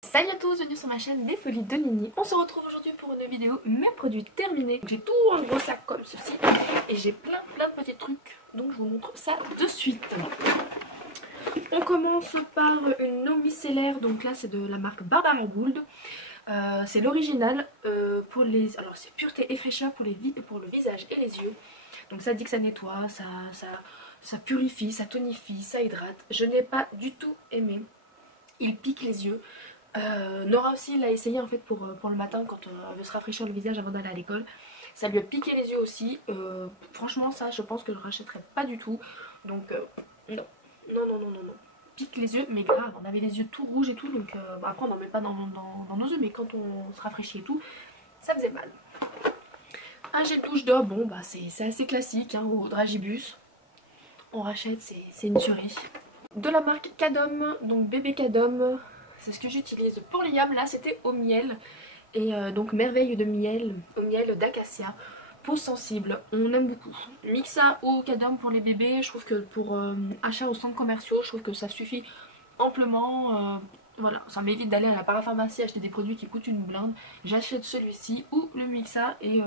Salut à tous, bienvenue sur ma chaîne des Folies de Nini. On se retrouve aujourd'hui pour une vidéo mes produits terminés. J'ai tout un gros sac comme ceci et j'ai plein de petits trucs, donc je vous montre ça de suite. On commence par une eau micellaire, donc là c'est de la marque Barbara Gould. C'est l'original pour les... Alors c'est pureté et fraîcheur pour le visage et les yeux. Donc ça dit que ça nettoie, ça purifie, ça tonifie, ça hydrate. Je n'ai pas du tout aimé. Il pique les yeux. Nora aussi l'a essayé en fait pour le matin quand on veut se rafraîchir le visage avant d'aller à l'école. Ça lui a piqué les yeux aussi. Franchement ça je pense que je rachèterai pas du tout. Donc non. Non. Pique les yeux mais grave. On avait les yeux tout rouges et tout. Donc après on n'en met pas dans nos yeux, mais quand on se rafraîchit et tout, ça faisait mal. Un gel douche d'eau, bon bah c'est assez classique hein, au Dragibus. On rachète, c'est une tuerie. De la marque Cadom, donc bébé Cadom. C'est ce que j'utilise pour les yams. Là c'était au miel. Et donc merveille de miel, au miel d'acacia. Peau sensible, on aime beaucoup. Mixa ou Cadom pour les bébés. Je trouve que pour achat aux centres commerciaux, je trouve que ça suffit amplement. Voilà, ça m'évite d'aller à la parapharmacie acheter des produits qui coûtent une blinde. J'achète celui-ci ou le Mixa et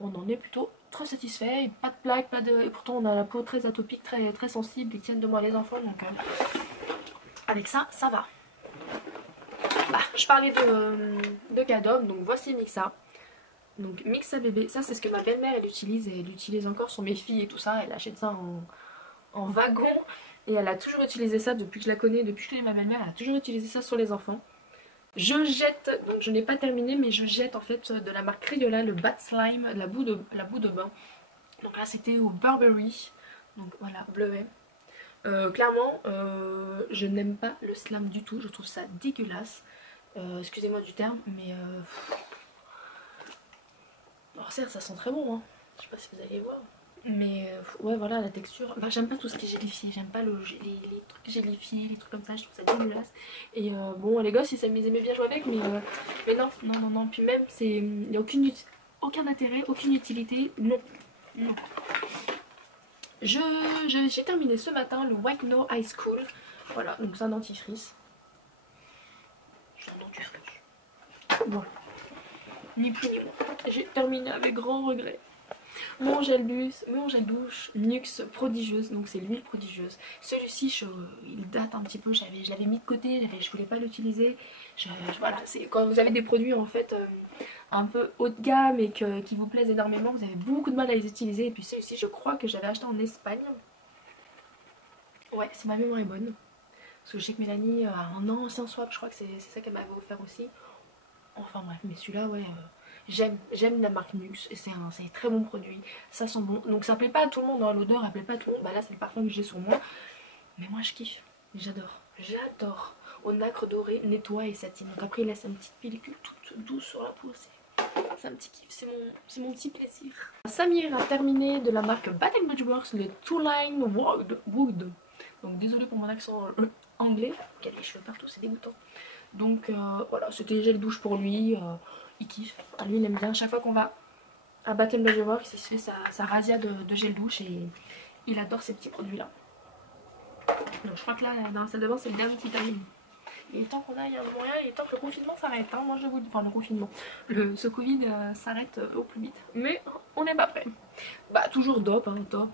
on en est plutôt très satisfait. Pas de plaques, et pourtant on a la peau très atopique, très sensible. Ils tiennent de moi les enfants, donc avec ça, ça va. Bah, je parlais de Cadom, donc voici Mixa. Donc Mixa bébé, ça c'est ce que ma belle-mère elle utilise, et elle utilise encore sur mes filles et tout ça. Elle achète ça en wagon et elle a toujours utilisé ça depuis que je la connais, depuis que je connais ma belle-mère. Elle a toujours utilisé ça sur les enfants. Je jette, donc je n'ai pas terminé, mais je jette en fait de la marque Crayola le Bat Slime, la boue de bain. Donc là c'était au Burberry, donc voilà, bleuet. Clairement, je n'aime pas le slime du tout, je trouve ça dégueulasse. Excusez-moi du terme, mais alors certes ça sent très bon, hein. Je sais pas si vous allez voir. Mais ouais voilà la texture, enfin, j'aime pas tout ce qui est gélifié, j'aime pas les trucs gélifiés, les trucs comme ça, je trouve ça dégueulasse. Et bon les gosses ils aimaient bien jouer avec, mais non, puis même il n'y a aucun intérêt, aucune utilité, non. J'ai terminé ce matin le White No High School, voilà, donc c'est un dentifrice. Voilà, ni plus ni moins. J'ai terminé avec grand regret. Mon gel douche Nuxe prodigieuse, donc c'est l'huile prodigieuse. Celui-ci, il date un petit peu, je l'avais mis de côté, je voulais pas l'utiliser. Voilà, c'est quand vous avez des produits en fait un peu haut de gamme et qui vous plaisent énormément, vous avez beaucoup de mal à les utiliser. Et puis celui-ci, je crois que j'avais acheté en Espagne. Ouais, si ma mémoire est bonne. Parce que je sais que Mélanie a un ancien swap, je crois que c'est ça qu'elle m'avait offert aussi. Enfin bref, mais celui-là, ouais, j'aime la marque Nuxe et c'est un très bon produit. Ça sent bon. Donc ça plaît pas à tout le monde, hein. L'odeur elle plaît pas à tout le monde. Bah là c'est le parfum que j'ai sur moi. Mais moi je kiffe. J'adore. J'adore. Au nacre doré, nettoie et satine. Donc après il laisse une petite pellicule toute douce sur la peau. C'est un petit kiff, c'est mon petit plaisir. Samir a terminé de la marque Bath & Body Works le Two Line Wood. Donc désolé pour mon accent anglais. Il y a des cheveux partout, c'est dégoûtant. Donc voilà, c'était gel douche pour lui. Il kiffe. Lui il aime bien. Chaque fois qu'on va à Bath & Body Works, il se fait sa razzia de gel douche et il adore ces petits produits là. Donc je crois que là dans la salle de bain c'est le dernier qui termine. Il est temps qu'on aille à un moyen, il est temps que le confinement s'arrête, hein. Moi je vous dis, enfin le confinement, ce Covid s'arrête au plus vite. Mais on n'est pas prêt. Bah toujours DOP, hein, top,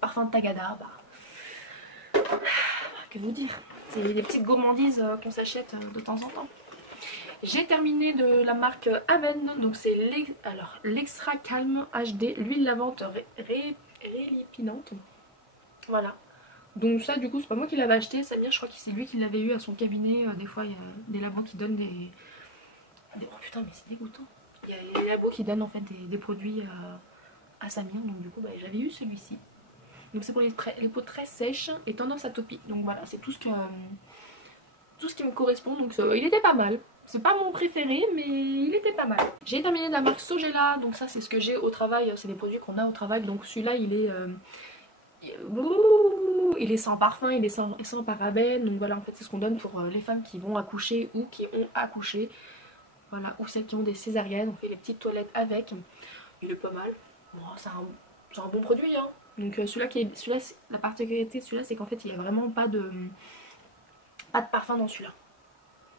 parfum de Tagada, bah que vous dire. C'est des petites gourmandises qu'on s'achète de temps en temps. J'ai terminé de la marque Aven, donc c'est l'Extra Calme HD, l'huile lavante rélipinante. Voilà. Donc ça du coup c'est pas moi qui l'avais acheté, Samir je crois que c'est lui qui l'avait eu à son cabinet. Des fois il y a des labos qui donnent Oh putain mais c'est dégoûtant. Il y a des labos qui donnent en fait des produits à Samir, donc du coup bah, j'avais eu celui-ci. Donc c'est pour les peaux très sèches et tendance atopique. Donc voilà, c'est tout ce qui me correspond. Donc il était pas mal. C'est pas mon préféré, mais il était pas mal. J'ai terminé de la marque Sogela. Donc ça c'est ce que j'ai au travail. C'est des produits qu'on a au travail. Donc celui-là il est sans parfum, il est sans parabènes. Donc voilà, en fait c'est ce qu'on donne pour les femmes qui vont accoucher ou qui ont accouché. Voilà, ou celles qui ont des césariennes. On fait les petites toilettes avec. Il est pas mal. Bon, c'est un bon produit, hein. Donc la particularité de celui-là, c'est qu'en fait il n'y a vraiment pas de parfum dans celui-là.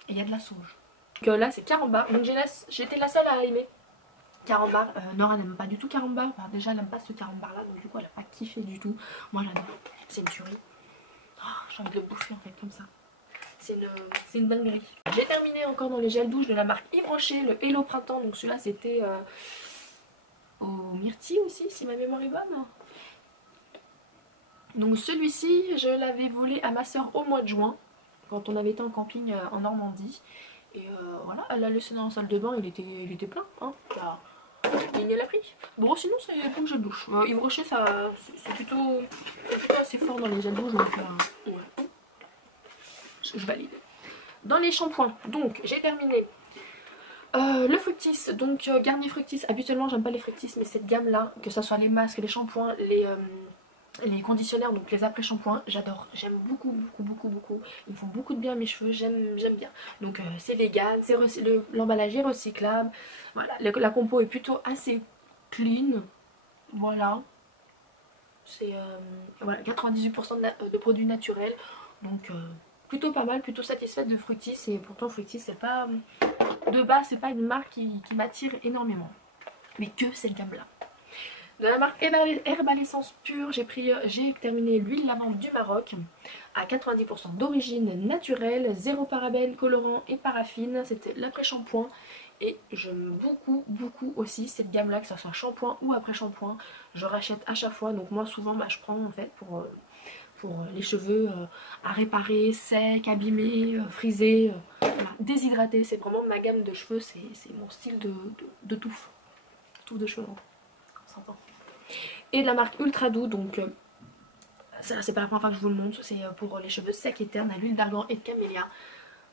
et il y a de la sauge. Donc là c'est carambar, donc j'étais la seule à aimer carambar. Nora n'aime pas du tout carambar, enfin, déjà elle n'aime pas ce carambar là, donc du coup elle a pas kiffé du tout. Moi j'adore, c'est une tuerie. Oh, j'ai envie de le bouffer en fait comme ça. C'est une dinguerie. J'ai terminé encore dans les gels douche de la marque Yves Rocher, le Hello Printemps, donc celui-là c'était au myrtille aussi si ma mémoire est bonne. Donc celui-ci je l'avais volé à ma soeur au mois de juin, quand on avait été en camping en Normandie. Et voilà, elle l'a laissé dans la salle de bain, il était plein. Hein. Il l'a pris. Bon, sinon c'est pour le gel douche. Yves Rocher, c'est plutôt assez fort dans les gels douche, donc ouais. Je valide. Dans les shampoings, donc j'ai terminé le Fructis, donc Garnier Fructis. Habituellement j'aime pas les Fructis, mais cette gamme là, que ce soit les masques, les shampoings, les conditionneurs, donc les après-shampoings, j'adore, j'aime beaucoup. Ils me font beaucoup de bien à mes cheveux, j'aime bien. Donc c'est vegan, l'emballage est recyclable. Voilà, la compo est plutôt assez clean. Voilà. C'est voilà, 98% de produits naturels. Donc plutôt pas mal, plutôt satisfaite de Fructis. Et pourtant Fructis c'est pas, de base c'est pas une marque qui m'attire énormément. Mais que cette gamme là. De la marque Herbalessence Pure, j'ai terminé l'huile lavande du Maroc à 90% d'origine naturelle, zéro parabène, colorant et paraffine. C'était l'après-shampoing et j'aime beaucoup aussi cette gamme là, que ce soit shampoing ou après-shampoing. Je rachète à chaque fois, donc moi souvent je prends en fait pour les cheveux à réparer, secs, abîmés, frisés, voilà, déshydratés. C'est vraiment ma gamme de cheveux, c'est mon style de touffe de cheveux. On s'entend. Et de la marque Ultra Doux, donc ça c'est pas la première fois que je vous le montre, c'est pour les cheveux secs et ternes à l'huile d'argan et de camélia.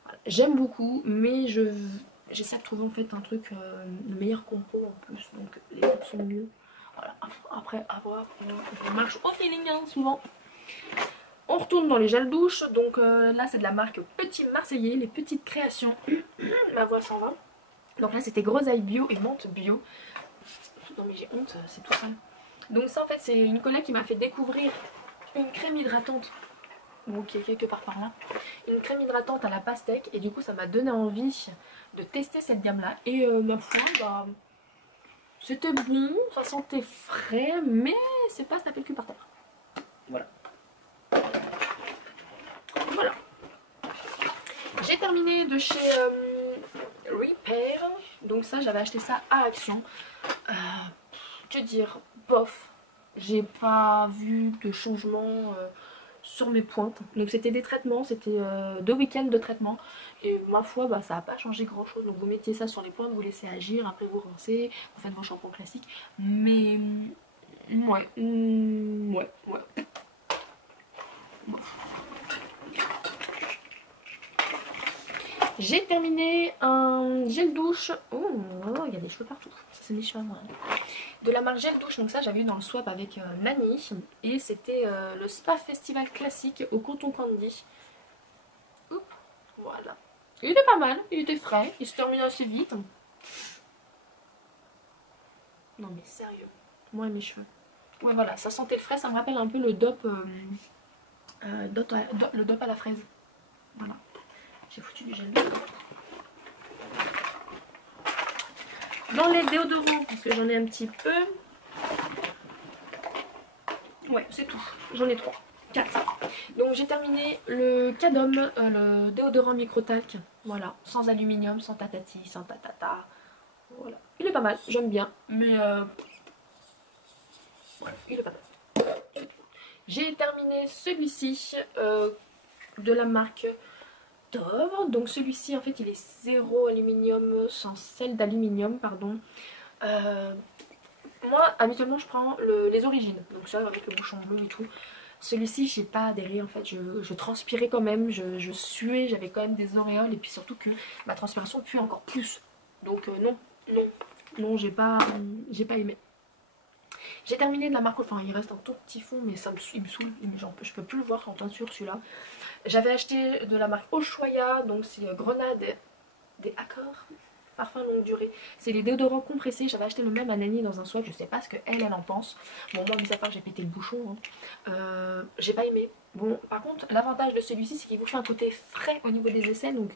Voilà. J'aime beaucoup, mais j'essaie de trouver en fait un truc, le meilleur compo en plus, donc les autres sont mieux. Voilà. Après avoir, on marche au feeling hein, souvent. On retourne dans les gels douche, donc là c'est de la marque Petit Marseillais, les petites créations. Ma voix s'en va. Donc là c'était groseille bio et menthe bio. Non mais j'ai honte, c'est tout ça. Donc ça en fait c'est une collègue qui m'a fait découvrir une crème hydratante, bon, qui est quelque part par là, une crème hydratante à la pastèque, et du coup ça m'a donné envie de tester cette gamme là. Et ma foi bah c'était bon, ça sentait frais, mais c'est pas se taper le cul par terre. Voilà. Voilà. J'ai terminé de chez Repair, donc ça j'avais acheté ça à Action. Que dire, bof, j'ai pas vu de changement sur mes pointes. Donc c'était des traitements, c'était 2 week-ends de traitement. Et ma foi, bah, ça n'a pas changé grand chose. Donc vous mettiez ça sur les pointes, vous laissez agir, après vous rincez, vous faites vos shampoings classiques. Mais ouais. Bof. J'ai terminé un gel douche. Oh, il y a des cheveux partout. Ça c'est mes cheveux moi. De la marque Gel Douche, donc ça j'avais eu dans le swap avec Nani. Et c'était le Spa Festival classique au Coton Candy. Oups, voilà. Il était pas mal, il était frais, il se terminait assez vite. Non mais sérieux, moi et mes cheveux. Ouais voilà, ça sentait le frais, ça me rappelle un peu le DOP, le DOP à la fraise. Voilà, j'ai foutu du gel douche. Dans les déodorants, parce que j'en ai un petit peu. Ouais, c'est tout. J'en ai 4. Donc j'ai terminé le Cadom, le déodorant micro-tac. Voilà, sans aluminium, sans tatati, sans tatata. Voilà. Il est pas mal, j'aime bien. Mais voilà, il est pas mal. J'ai terminé celui-ci de la marque Dove. Donc celui-ci en fait il est zéro aluminium, sans sel d'aluminium, pardon. Moi habituellement je prends les origines, donc ça avec le bouchon bleu et tout. Celui-ci j'ai pas adhéré en fait, je transpirais quand même, je suais, j'avais quand même des auréoles et puis surtout que ma transpiration puait encore plus. Donc non, j'ai pas aimé. J'ai terminé de la marque, enfin il reste un tout petit fond mais ça il me saoule, je peux plus le voir en teinture celui-là. J'avais acheté de la marque Ushuaïa, donc c'est Grenade des Accords, parfum longue durée. C'est les déodorants compressés, j'avais acheté le même à Nani dans un swap, je sais pas ce qu'elle en pense. Bon moi mis à part j'ai pété le bouchon, hein. J'ai pas aimé. Bon par contre l'avantage de celui-ci c'est qu'il vous fait un côté frais au niveau des aisselles, donc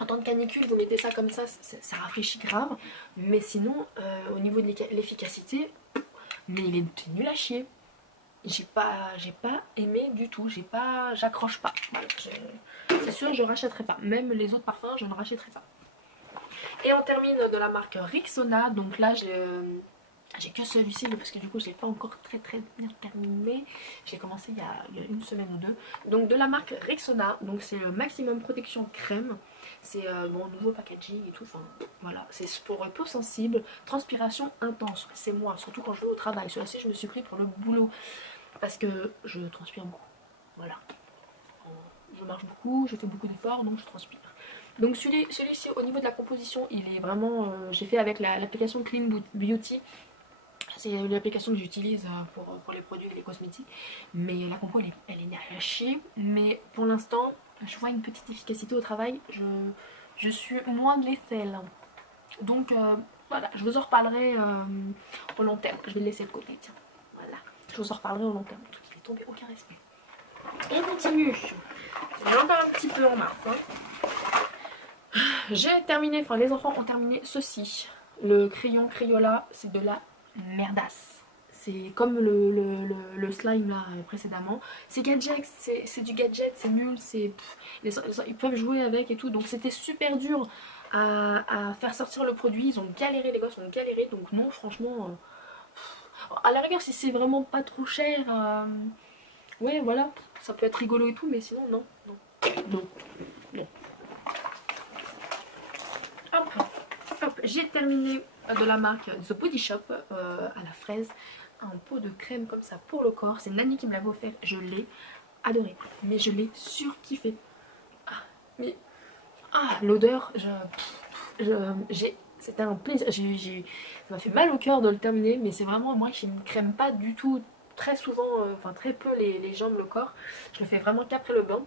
En temps de canicule, vous mettez ça comme ça rafraîchit grave. Mais sinon, au niveau de l'efficacité, mais il est nul à chier. J'ai pas aimé du tout. J'accroche pas. Voilà, c'est sûr, je rachèterai pas. Même les autres parfums, je ne rachèterai pas. Et on termine de la marque Rexona. Donc là, j'ai que celui-ci parce que du coup je l'ai pas encore très bien terminé. J'ai commencé il y a une semaine ou deux. Donc de la marque Rexona, donc c'est le maximum protection crème. C'est bon, nouveau packaging et tout, enfin voilà. C'est pour peau sensible, transpiration intense. C'est moi, surtout quand je vais au travail. Celui-ci je me suis pris pour le boulot parce que je transpire beaucoup. Voilà. Je marche beaucoup, je fais beaucoup d'efforts donc je transpire. Donc celui-ci au niveau de la composition il est vraiment, j'ai fait avec l'application Clean Beauty. C'est l'application que j'utilise pour les produits et les cosmétiques. Mais la compo elle est nulle à chier. Mais pour l'instant je vois une petite efficacité au travail. Je suis moins de l'effet. Donc voilà, je vous en reparlerai au long terme. Je vais le laisser de côté, tiens. Voilà, je vous en reparlerai au long terme. Il est tombé, aucun respect. On continue. J'ai encore un petit peu en mars. J'ai terminé, enfin les enfants ont terminé ceci. Le crayon Crayola, c'est de la merdasse. C'est comme le slime là précédemment. C'est gadget, c'est du gadget, c'est nul, ils peuvent jouer avec et tout. Donc c'était super dur à faire sortir le produit. Ils ont galéré, les gosses ont galéré. Donc non, franchement, à la rigueur si c'est vraiment pas trop cher, ouais voilà, ça peut être rigolo et tout. Mais sinon non. J'ai terminé de la marque The Body Shop à la fraise un pot de crème comme ça pour le corps. C'est Nani qui me l'avait offert, je l'ai adoré, mais je l'ai surkiffé. L'odeur, c'était un plaisir. Ça m'a fait mal au cœur de le terminer, mais c'est vraiment moi qui ne crème pas du tout très souvent, enfin très peu les jambes, le corps. Je le fais vraiment qu'après le bain.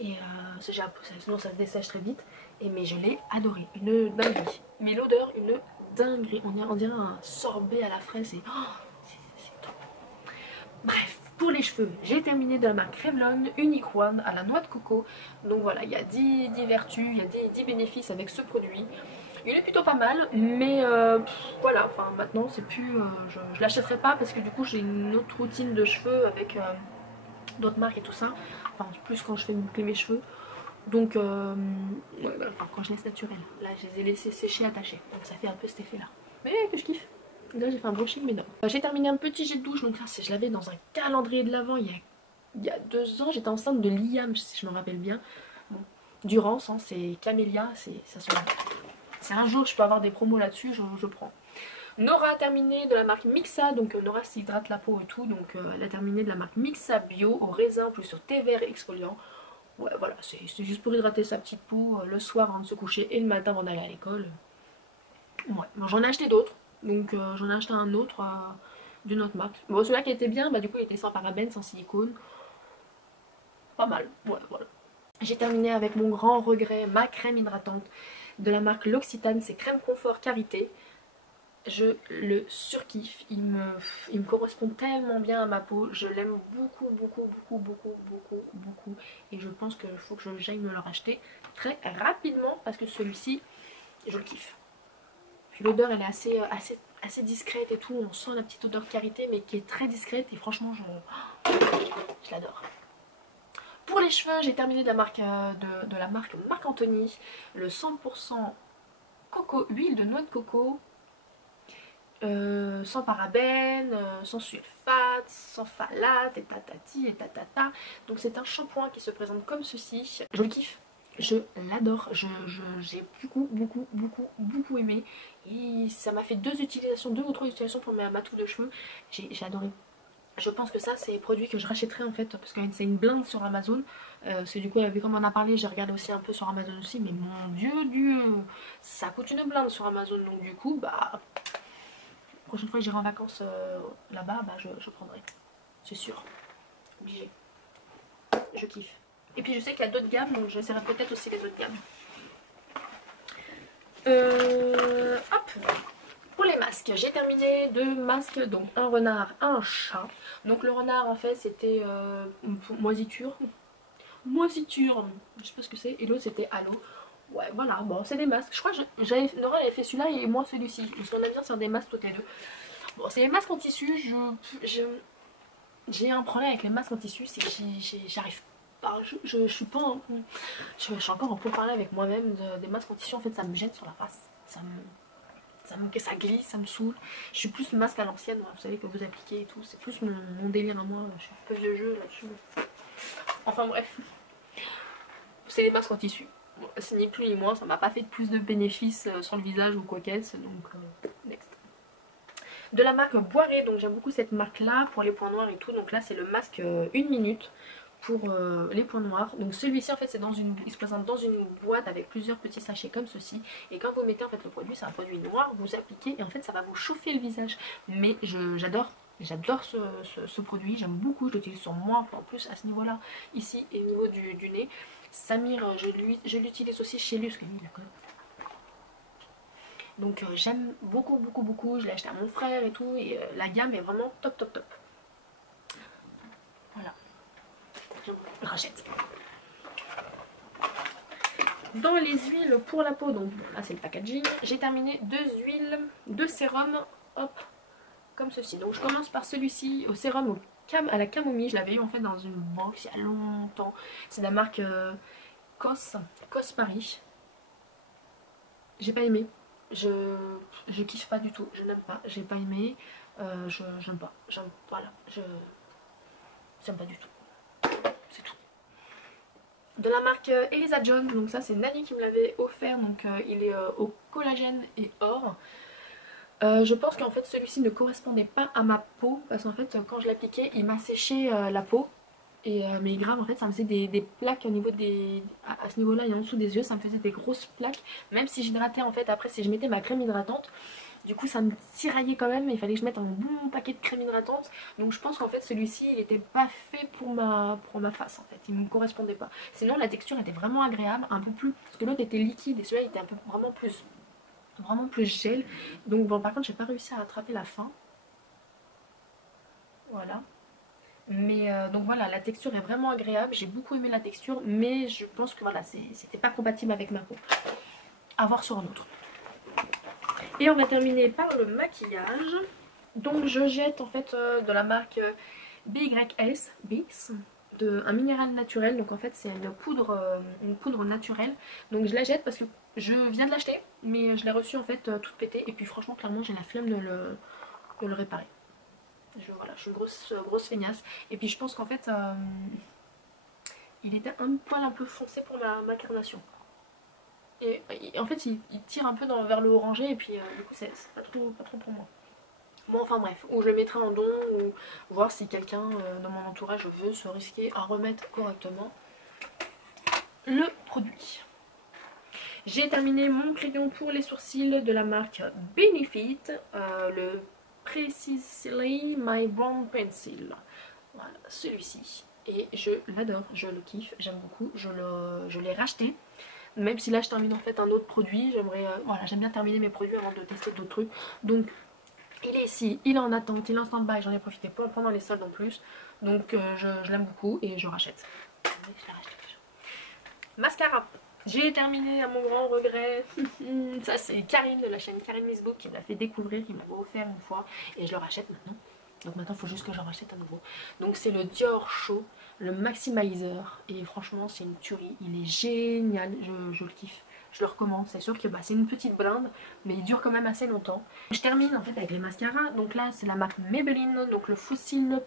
Et sinon ça se dessèche très vite. Mais je l'ai adoré, une dinguerie. Mais l'odeur, une dinguerie. On dirait un sorbet à la fraise. C'est top. Bref, pour les cheveux, j'ai terminé de la marque Revlon Unique One à la noix de coco. Donc voilà, il y a 10 vertus, il y a 10 bénéfices avec ce produit. Il est plutôt pas mal, mais voilà, enfin maintenant c'est plus. Je l'achèterai pas parce que du coup j'ai une autre routine de cheveux avec d'autres marques et tout ça. Enfin, plus quand je fais boucler mes cheveux. Donc, quand je laisse naturel. Là, je les ai laissés sécher, attachés. Donc, ça fait un peu cet effet-là. Mais que je kiffe. Là, j'ai fait un brushing, mais non. J'ai terminé un petit jet de douche. Donc, ça, je l'avais dans un calendrier de l'Avent il y a 2 ans. J'étais enceinte de Liam, si je me rappelle bien. Bon. Durance, hein, c'est Camélia. C'est un jour, je peux avoir des promos là-dessus, je prends. Nora a terminé de la marque Mixa, donc Nora s'hydrate la peau et tout, donc elle a terminé de la marque Mixa Bio au raisin plus sur thé vert exfoliant. Ouais voilà, c'est juste pour hydrater sa petite peau le soir avant de se coucher et le matin avant d'aller à l'école. Ouais, bon, j'en ai acheté d'autres, donc j'en ai acheté un autre d'une autre marque. Bon, celui-là qui était bien, bah du coup il était sans parabènes, sans silicone. Pas mal, ouais voilà. J'ai terminé avec mon grand regret, ma crème hydratante de la marque L'Occitane, c'est crème confort karité. Je le surkiffe, il me correspond tellement bien à ma peau, je l'aime beaucoup et je pense qu'il faut que j'aille me le racheter très rapidement parce que celui-ci, je le kiffe. Puis l'odeur elle est assez discrète et tout, on sent la petite odeur karité mais qui est très discrète et franchement je l'adore. Pour les cheveux, j'ai terminé de la marque Marc Anthony, le 100% coco, huile de noix de coco. Sans parabènes, sans sulfate, sans phthalate et tatati et tatata. Donc c'est un shampoing qui se présente comme ceci. Je le kiffe, je l'adore, j'ai beaucoup aimé. Et ça m'a fait 2 ou 3 utilisations pour ma touffe de cheveux. J'ai adoré. Je pense que ça c'est les produits que je rachèterai en fait parce que c'est une blinde sur Amazon. C'est du coup vu comme on en a parlé, j'ai regardé aussi un peu sur Amazon aussi, mais mon dieu, ça coûte une blinde sur Amazon, donc du coup bah la prochaine fois que j'irai en vacances là-bas, bah, je prendrai. C'est sûr. Obligé. Je kiffe. Et puis je sais qu'il y a d'autres gammes, donc j'essaierai peut-être aussi les autres gammes. Hop. Pour les masques, j'ai terminé 2 masques, donc un renard, un chat. Donc le renard en fait c'était moisiture. Je sais pas ce que c'est. Et l'autre c'était halo. Ouais, voilà, bon, c'est des masques. Je crois que Nora avait fait celui-là et moi celui-ci. Parce qu'on aime bien faire des masques toutes les deux. Bon, c'est les masques en tissu. J'ai un problème avec les masques en tissu, c'est que j'arrive pas. Je suis pas. Je suis encore en parler avec moi-même des masques en tissu. En fait, ça me gêne sur la face. Ça glisse, ça me saoule. Je suis plus masque à l'ancienne, vous savez, que vous appliquez et tout. C'est plus mon délire à moi. Je suis un peu vieux jeu là-dessus. Enfin bref. C'est les masques en tissu. Bon, c'est ni plus ni moins, ça m'a pas fait plus de bénéfices sur le visage ou quoi qu'est-ce, donc next. De la marque Boiré, donc j'aime beaucoup cette marque là pour les points noirs et tout, donc là c'est le masque 1 minute pour les points noirs. Donc celui-ci en fait c'est il se présente dans une boîte avec plusieurs petits sachets comme ceci, et quand vous mettez en fait le produit, c'est un produit noir, vous appliquez et en fait ça va vous chauffer le visage. Mais j'adore ce produit, j'aime beaucoup, je l'utilise sur moi en plus à ce niveau là, ici et au niveau du nez. Samir, je l'utilise aussi chez lui parce que lui il la connaît. Donc j'aime beaucoup, je l'ai acheté à mon frère et tout, et la gamme est vraiment top. Voilà, je rachète. Dans les huiles pour la peau, donc là c'est le packaging, j'ai terminé 2 sérums, hop, comme ceci. Donc je commence par celui-ci, au sérum à la camomille, je l'avais eu en fait dans une box il y a longtemps. C'est de la marque Cos Paris. J'ai pas aimé. Je kiffe pas du tout, je n'aime pas, j'ai pas aimé, j'aime pas, voilà, j'aime pas du tout, c'est tout. De la marque Elisa John, donc ça c'est Nani qui me l'avait offert, donc il est au collagène et or. Je pense qu'en fait celui-ci ne correspondait pas à ma peau, parce qu'en fait quand je l'appliquais il m'a séché la peau. Et mais grave en fait ça me faisait des plaques au niveau à ce niveau là et en dessous des yeux, ça me faisait des grosses plaques. Même si j'hydratais en fait après, si je mettais ma crème hydratante, du coup ça me tiraillait quand même, il fallait que je mette un bon paquet de crème hydratante. Donc je pense qu'en fait celui-ci il était pas fait pour ma face en fait, il me correspondait pas. Sinon la texture était vraiment agréable, un peu plus, parce que l'autre était liquide et celui-là était un peu vraiment plus gel. Donc bon par contre j'ai pas réussi à rattraper la fin. Voilà. Mais donc voilà, la texture est vraiment agréable, j'ai beaucoup aimé la texture, mais je pense que voilà, c'était pas compatible avec ma peau. À voir sur un autre. Et on va terminer par le maquillage. Donc je jette en fait de la marque BYS, un minéral naturel. Donc en fait c'est une poudre naturelle. Donc je la jette parce que je viens de l'acheter, mais je l'ai reçue en fait toute pétée. Et puis franchement clairement j'ai la flemme de le réparer. Voilà, je suis une grosse feignasse. Et puis je pense qu'en fait il était un poil un peu foncé pour ma carnation. Et en fait il tire un peu vers le orangé, et puis du coup c'est pas trop pour moi. Bon enfin bref, ou je le mettrai en don, ou voir si quelqu'un dans mon entourage veut se risquer à remettre correctement le produit. J'ai terminé mon crayon pour les sourcils de la marque Benefit, le Precisely My Brown Pencil. Voilà, celui-ci. Et je l'adore, je le kiffe, j'aime beaucoup, je l'ai racheté. Même si là je termine en fait un autre produit, voilà, j'aime bien terminer mes produits avant de tester d'autres trucs. Donc il est ici, il est en attente, il est en stand-by, j'en ai profité pour en prendre les soldes en plus. Donc je l'aime beaucoup et je rachète. Mascara. J'ai terminé à mon grand regret. Ça c'est Karine de la chaîne Karine Miss Book qui me l'a fait découvrir, qui me l'a offert une fois. Et je le rachète maintenant. Donc maintenant il faut juste que j'en rachète à nouveau. Donc c'est le Dior Show, le Maximizer. Et franchement c'est une tuerie, il est génial, je le kiffe. Je le recommande, c'est sûr que c'est une petite blinde, mais il dure quand même assez longtemps. Je termine en fait avec les mascaras. Donc là c'est la marque Maybelline, donc le Fossil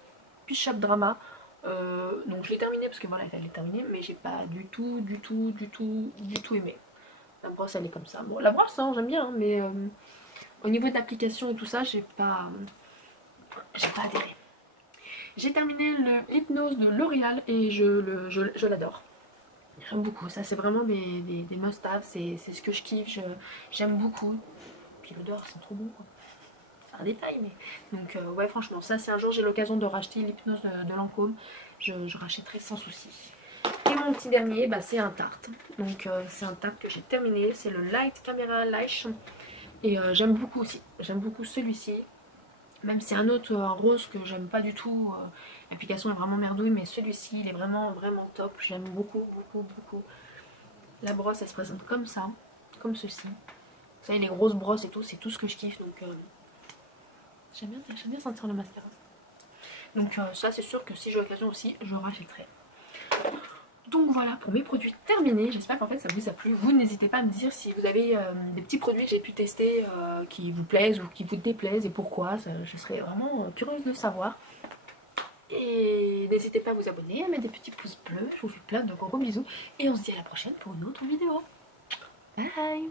Push-Up Drama. Donc je l'ai terminé parce que voilà, elle est terminée, mais j'ai pas du tout aimé. La brosse elle est comme ça. Bon, la brosse hein, j'aime bien, hein, mais au niveau d'application et tout ça, j'ai pas adhéré. J'ai terminé le Hypnose de L'Oréal et je l'adore. J'aime beaucoup, ça c'est vraiment des must-have, c'est ce que je kiffe, j'aime beaucoup. Puis l'odeur c'est trop bon quoi. C'est un détail mais... Donc ouais franchement, ça si un jour j'ai l'occasion de racheter l'Hypnose de Lancôme, je rachèterai sans souci. Et mon petit dernier, c'est un Tarte. Donc c'est un Tarte que j'ai terminé, c'est le Light Camera Lash. Et j'aime beaucoup aussi, j'aime beaucoup celui-ci. Même si un autre, un rose que j'aime pas du tout, l'application est vraiment merdouille, mais celui-ci il est vraiment top, j'aime beaucoup. La brosse elle se présente comme ça, comme ceci. Vous savez les grosses brosses et tout, c'est tout ce que je kiffe donc j'aime bien sentir le mascara. Donc ça c'est sûr que si j'ai l'occasion aussi je rachèterai. Donc voilà pour mes produits terminés, j'espère qu'en fait ça vous a plu. Vous n'hésitez pas à me dire si vous avez des petits produits que j'ai pu tester qui vous plaisent ou qui vous déplaisent et pourquoi, je serais vraiment curieuse de savoir. Et n'hésitez pas à vous abonner, à mettre des petits pouces bleus, je vous fais plein de gros bisous et on se dit à la prochaine pour une autre vidéo. Bye.